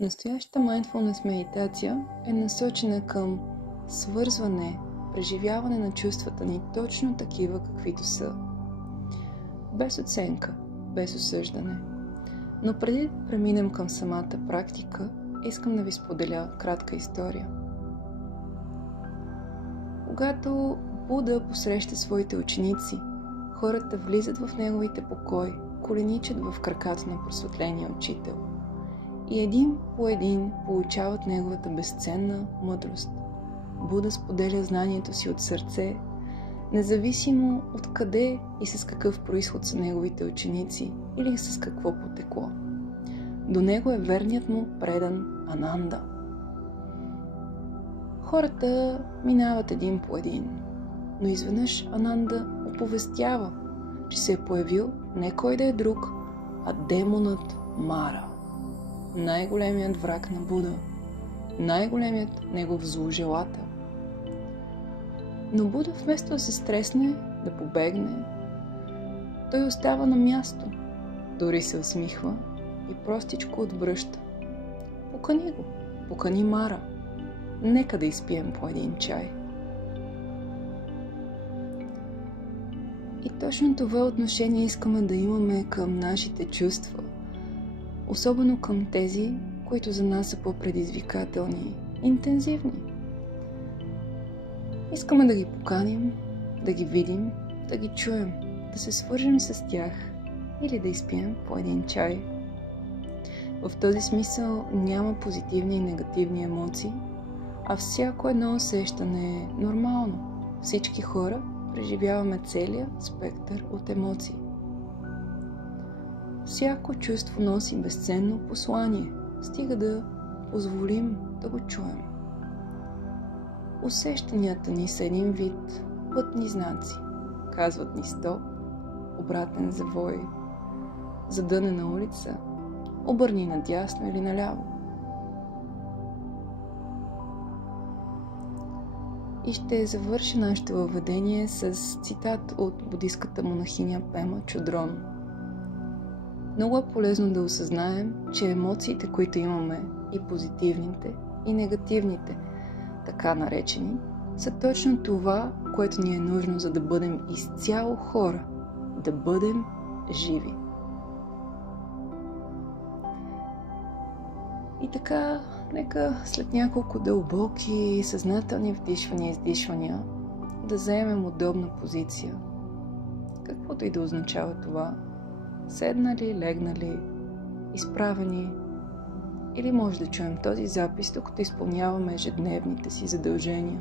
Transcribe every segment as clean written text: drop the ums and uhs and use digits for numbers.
Настоящата mindfulness медитация е насочена към свързване, преживяване на чувствата ни точно такива, каквито са. Без оценка, без осъждане. Но преди да преминем към самата практика, искам да ви споделя кратка история. Когато Буда посреща своите ученици, хората влизат в неговите покои, коленичат в краката на просветления учител и един по един получават неговата безценна мъдрост. Буда споделя знанието си от сърце, независимо от къде и с какъв произход са неговите ученици или с какво потекло. До него е верният му предан Ананда. Хората минават един по един, но изведнъж Ананда оповестява, че се е появил не кой да е друг, а демонът Мара. Най-големият враг на Буда, най-големият негов зложелател. Но Буда вместо да се стресне, да побегне, той остава на място, дори се усмихва и простичко отвръща. Покани го, покани Мара. Нека да изпием по един чай. И точно това отношение искаме да имаме към нашите чувства, особено към тези, които за нас са по-предизвикателни, интензивни. Искаме да ги поканим, да ги видим, да ги чуем, да се свържем с тях или да изпием по един чай. В този смисъл няма позитивни и негативни емоции, а всяко едно усещане е нормално. Всички хора преживяваме целия спектър от емоции. Всяко чувство носи безценно послание, стига да позволим да го чуем. Усещанията ни са един вид пътни знаци. Казват ни стоп, обратен завой, задънена улица, обърни надясно или наляво. И ще завърши нашето въведение с цитат от будистката монахиня Пема Чодрон. Много е полезно да осъзнаем, че емоциите, които имаме, и позитивните, и негативните, така наречени, са точно това, което ни е нужно, за да бъдем изцяло хора, да бъдем живи. И така, нека след няколко дълбоки съзнателни вдишвания и издишвания да заемем удобна позиция. Каквото и да означава това. Седнали, легнали, изправени, или може да чуем този запис, докато изпълняваме ежедневните си задължения.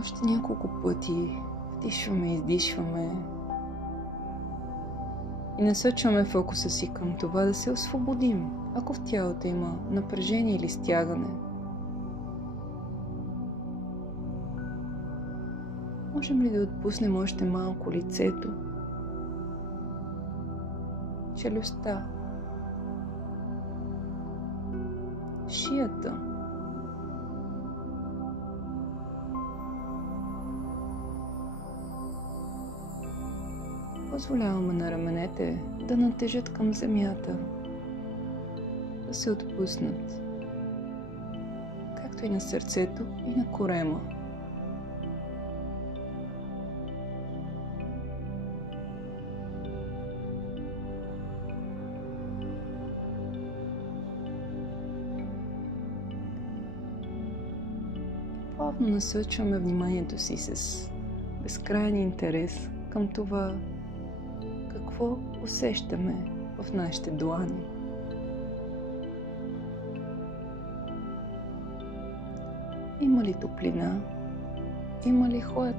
Още няколко пъти вдишваме и издишваме и насочваме фокуса си към това да се освободим, ако в тялото има напрежение или стягане. Можем ли да отпуснем още малко лицето, челюстта, шията, позволяваме на раменете да натежат към земята, да се отпуснат, както и на сърцето и на корема. Плавно насочваме вниманието си с безкрайен интерес към това, какво усещаме в нашите длани. Има ли топлина? Има ли hlad?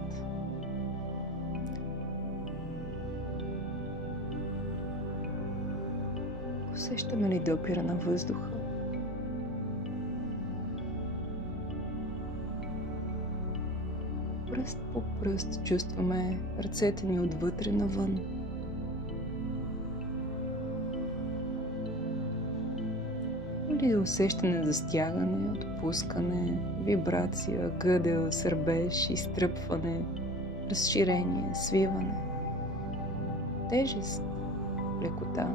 Усещаме ли допира на въздуха? Пръст по пръст чувстваме ръцете ни отвътре навън. Или усещане за стягане, отпускане, вибрация, гъдел, сърбеж, изтръпване, разширение, свиване, тежест, лекота.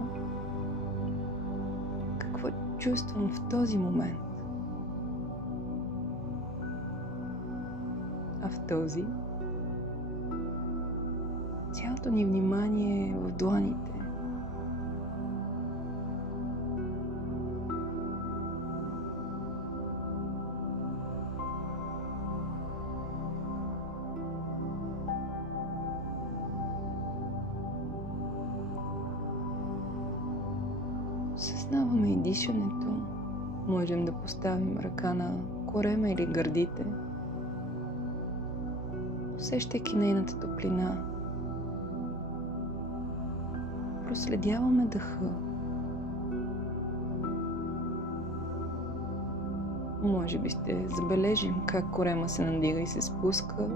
Какво чувствам в този момент? А в този цялото ни внимание е в дланите. Осъзнаваме и дишането. Можем да поставим ръка на корема или гърдите, усещайки нейната топлина. Проследяваме дъха. Може би ще забележим как корема се надига и се спуска,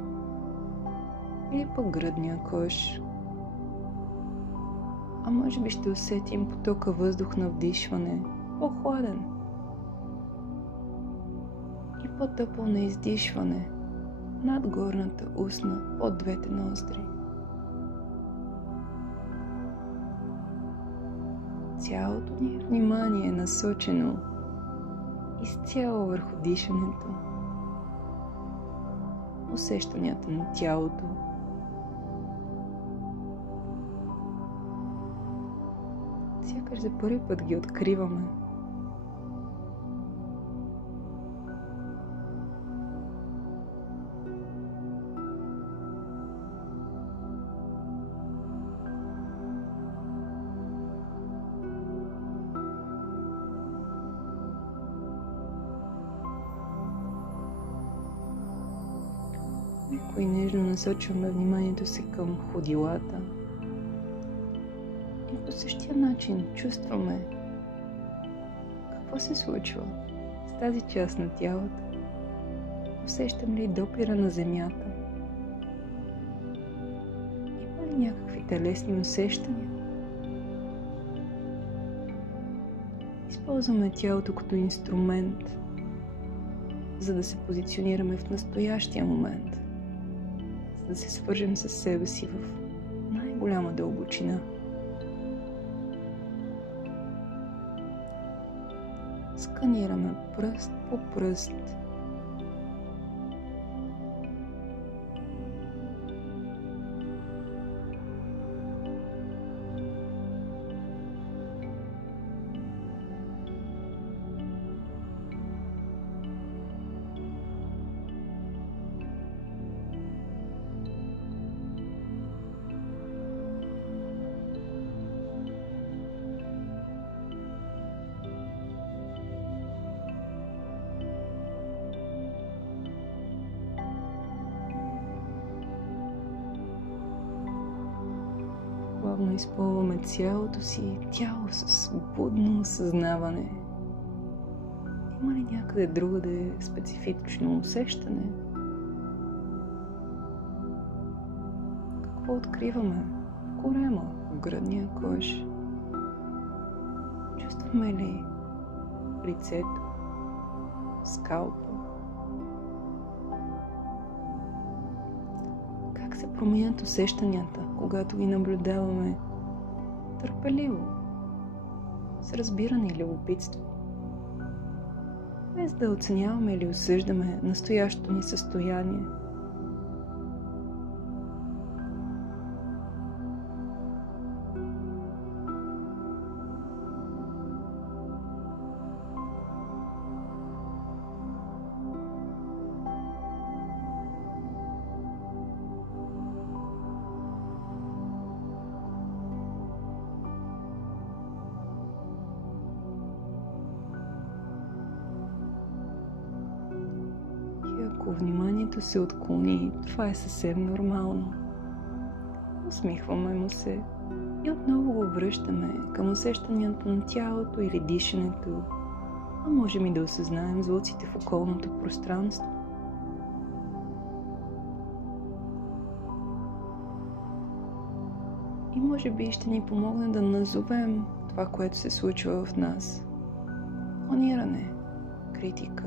или пък гръдния кош. А може би ще усетим потока въздух на вдишване, по-хладен, и по-тъпъл на издишване над горната устна под двете ноздри. Цялото ни внимание е насочено изцяло върху дишането, усещанията на тялото. Сякаш за първи път ги откриваме. Леко и нежно насочваме вниманието си към ходилата. И по същия начин чувстваме какво се случва с тази част на тялото. Усещам ли допира на земята? Има ли някакви телесни усещания? Използваме тялото като инструмент, за да се позиционираме в настоящия момент, за да се свържем с себе си в най-голяма дълбочина. Сканираме пръст по пръст. Плавно изпълваме цялото си тяло с будно осъзнаване. Има ли някъде другаде специфично усещане? Какво откриваме в корема, в гръдния кош? Чувстваме ли лицето, скалпа? Как се променят усещанията, когато ги наблюдаваме търпеливо, с разбиране и любопитство, без да оценяваме или осъждаме настоящото ни състояние? Ако вниманието се отклони, това е съвсем нормално. Усмихваме му се и отново го връщаме към усещането на тялото или дишането, а можем и да осъзнаем звуците в околното пространство. И може би ще ни помогне да назовем това, което се случва в нас. Планиране, критика,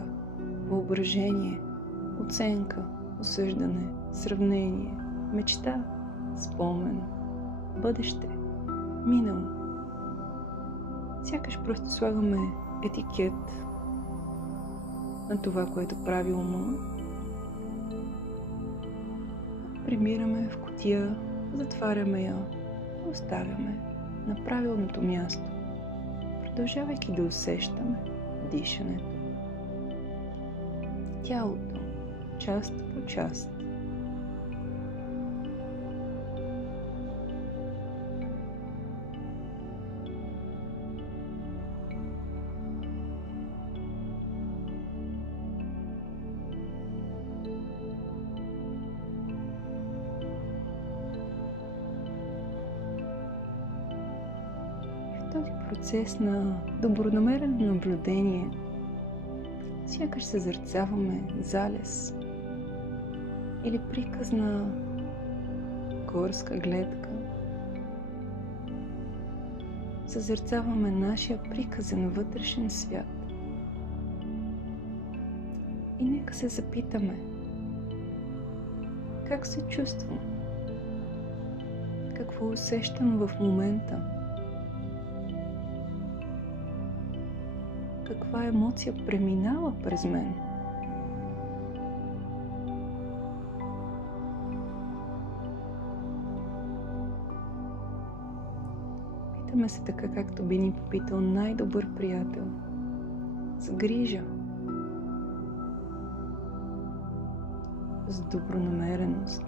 въображение, оценка, осъждане, сравнение, мечта, спомен, бъдеще, минало, Сякаш просто слагаме етикет на това, което прави ума. Примираме в кутия, затваряме я и оставяме на правилното място, продължавайки да усещаме дишането, тялото, част по част. Този процес на добронамерено наблюдение сякаш съзерцаваме залез или приказ на горска гледка. Съзерцаваме нашия приказен вътрешен свят. И нека се запитаме: как се чувствам? Какво усещам в момента? Каква емоция преминава през мен? Питаме се така, както би ни попитал най-добър приятел, с грижа, с добронамереност.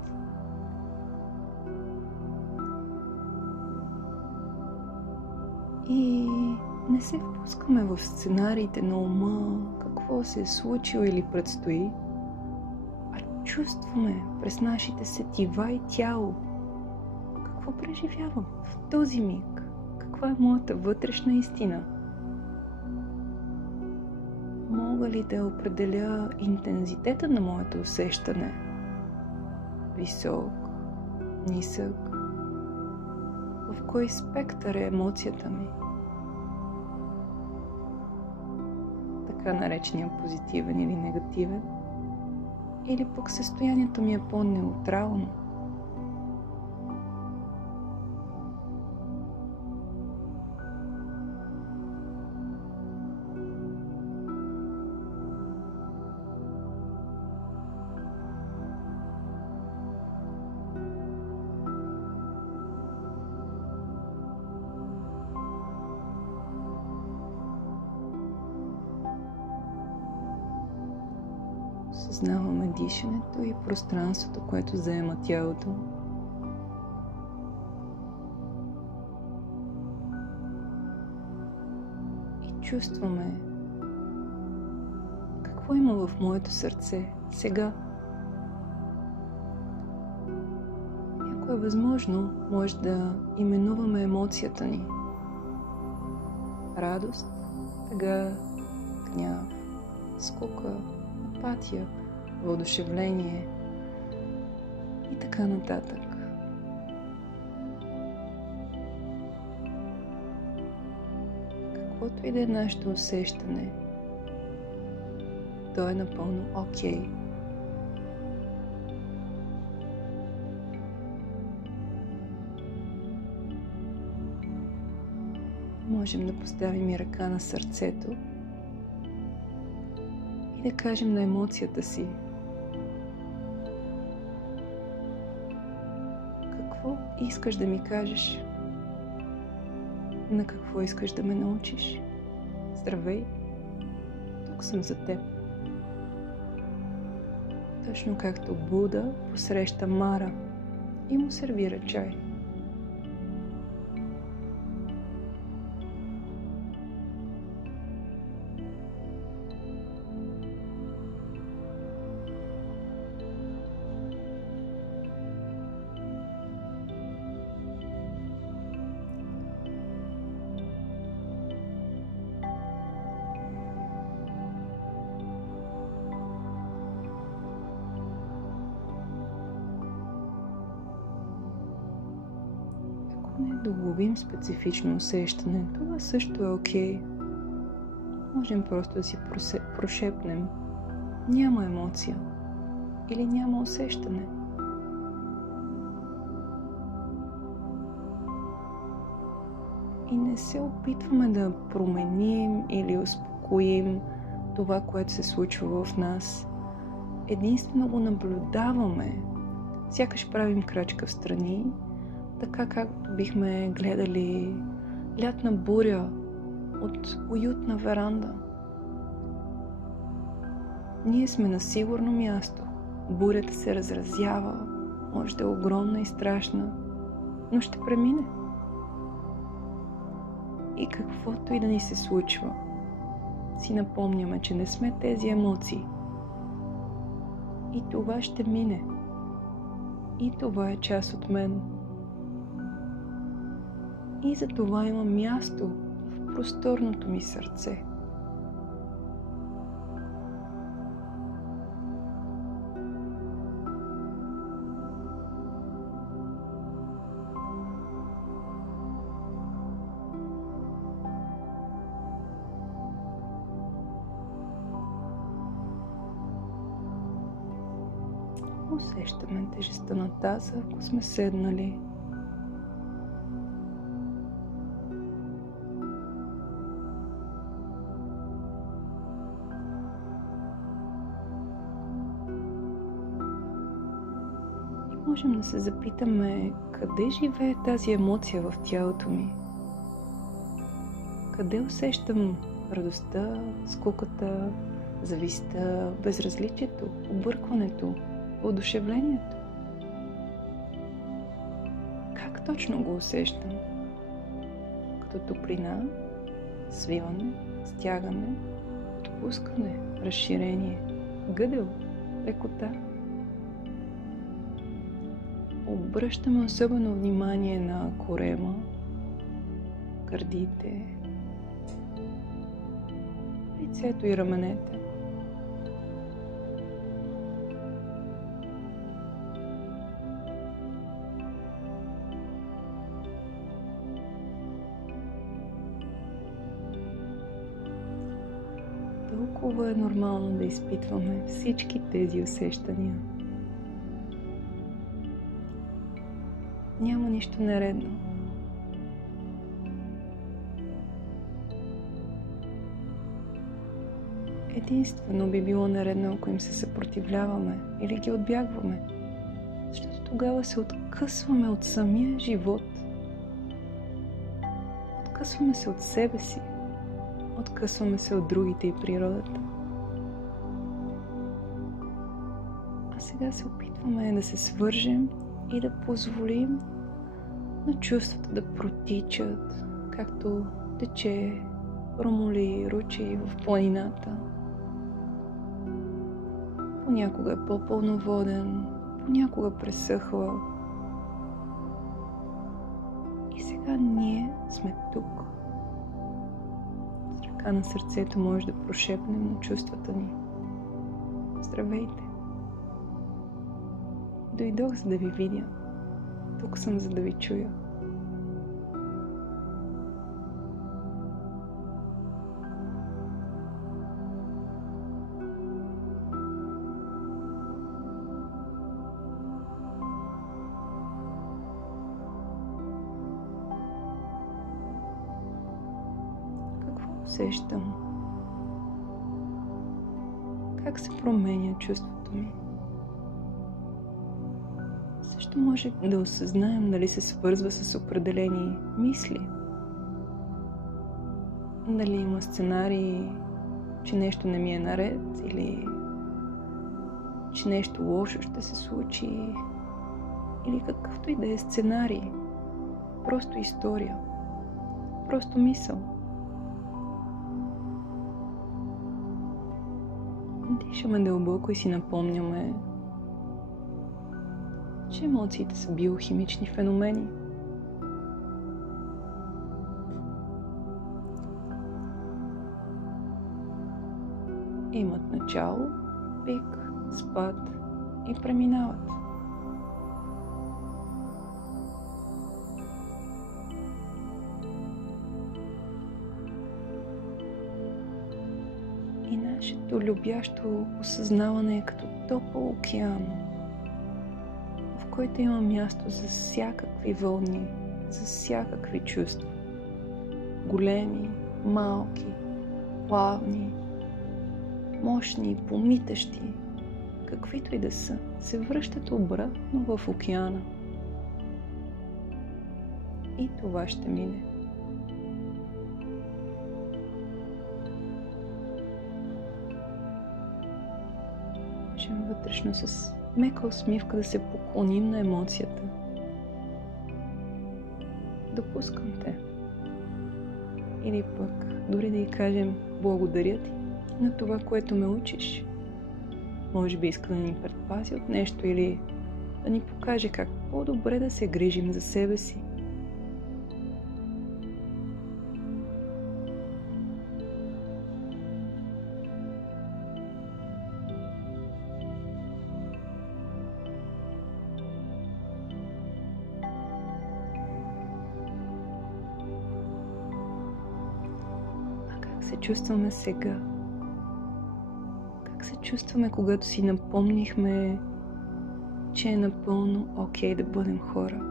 И не се впускаме в сценариите на ума, какво се е случило или предстои, а чувстваме през нашите сетива и тяло какво преживявам в този миг, каква е моята вътрешна истина. Мога ли да определя интензитета на моето усещане? Висок, нисък? В кой спектър е емоцията ми? Така наречения позитивен или негативен? Или пък състоянието ми е по-неутрално? Осъзнаваме дишането и пространството, което заема тялото. И чувстваме какво има в моето сърце сега. Ако е възможно, може да именуваме емоцията ни. Радост, тъга, гняв, скука, апатия, въодушевление и така нататък. Каквото и да е нашето усещане, то е напълно окей. Можем да поставим и ръка на сърцето и да кажем на емоцията си: какво искаш да ми кажеш? На какво искаш да ме научиш? Здравей, тук съм за теб. Точно както Буда посреща Мара и му сервира чай. Не доловим специфично усещане, това също е окей. Можем просто да си прошепнем: няма емоция или няма усещане. И не се опитваме да променим или успокоим това, което се случва в нас. Единствено го наблюдаваме. Сякаш правим крачка в страни, така както бихме гледали лятна буря от уютна веранда. Ние сме на сигурно място. Бурята се разразява, може да е огромна и страшна, но ще премине. И каквото и да ни се случва, си напомняме, че не сме тези емоции. И това ще мине. И това е част от мен. И за това има място в просторното ми сърце. Усещаме тежестта на таза, ако сме седнали. И можем да се запитаме, къде живее тази емоция в тялото ми? Къде усещам радостта, скуката, завистта, безразличието, объркването, одушевлението? Как точно го усещам? Като топлина, свиване, стягане, отпускане, разширение, гъдел, лекота. Обръщаме особено внимание на корема, гърдите, лицето и раменете. Толкова е нормално да изпитваме всички тези усещания. Няма нищо нередно. Единствено би било нередно, ако им се съпротивляваме или ги отбягваме, защото тогава се откъсваме от самия живот. Откъсваме се от себе си. Откъсваме се от другите и природата. А сега се опитваме да се свържем и да позволим на чувствата да протичат, както тече, ромоли, ручи в планината. Понякога е по-пълноводен, понякога пресъхва. И сега ние сме тук. С ръка на сърцето може да прошепнем на чувствата ни. Здравейте! Дойдох, за да ви видя. Тук съм, за да ви чуя. Какво усещам? Как се променя чувството ми? Също може да осъзнаем дали се свързва с определени мисли. Дали има сценарии, че нещо не ми е наред или че нещо лошо ще се случи или какъвто и да е сценарий. Просто история. Просто мисъл. Дишаме дълбоко и си напомняме, че емоциите са биохимични феномени. Имат начало, пик, спад и преминават. И нашето любящо осъзнаване е като топъл океан, в който има място за всякакви вълни, за всякакви чувства. големи, малки, плавни, мощни, помитащи, каквито и да са, се връщат обратно в океана. И това ще мине. Можем вътрешно с мека усмивка да се поклоним на емоцията. Допускам те. Или пък дори да й кажем благодаря ти на това, което ме учиш. Може би иска да ни предпази от нещо или да ни покаже как по-добре да се грижим за себе си. Се чувстваме сега? Как се чувстваме, когато си напомнихме, че е напълно окей да бъдем хора?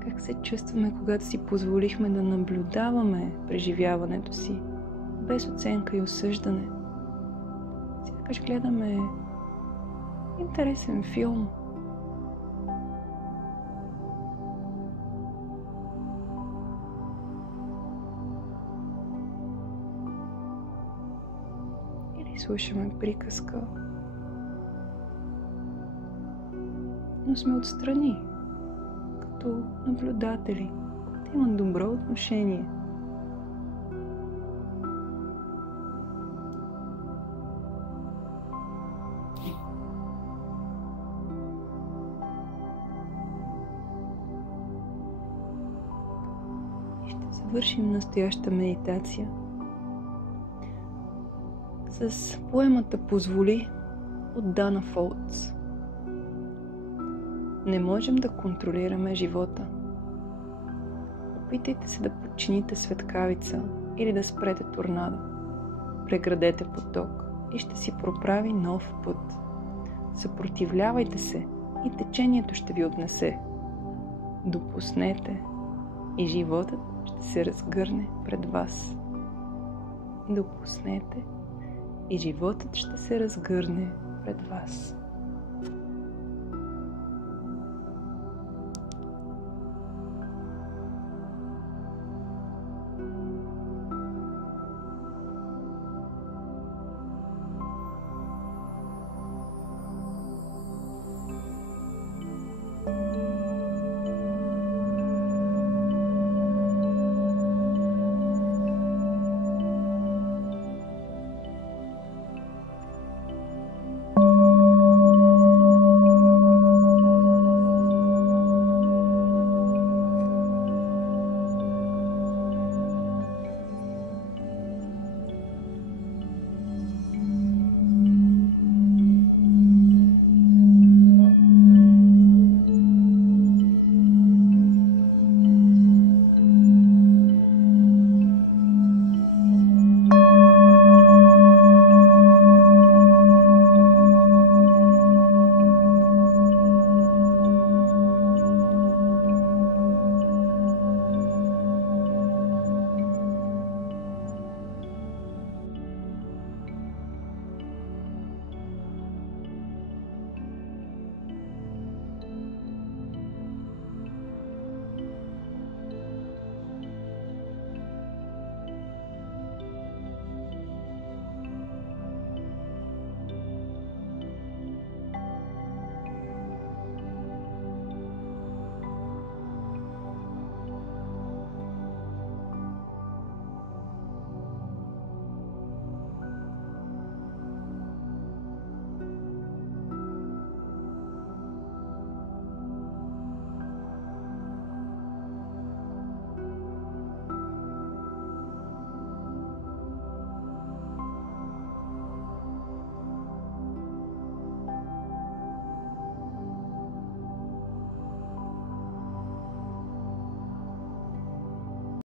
Как се чувстваме, когато си позволихме да наблюдаваме преживяването си, без оценка и осъждане? Сякаш гледаме интересен филм. Слушаме приказка, но сме отстрани, като наблюдатели, които имат добро отношение. И ще завършим настояща медитация с поемата "Позволи" от Дана Фолтс. Не можем да контролираме живота. Опитайте се да подчините светкавица или да спрете торнадо. Преградете поток и ще си проправи нов път. Съпротивлявайте се и течението ще ви отнесе. Допуснете и животът ще се разгърне пред вас. Допуснете и животът ще се разгърне пред вас.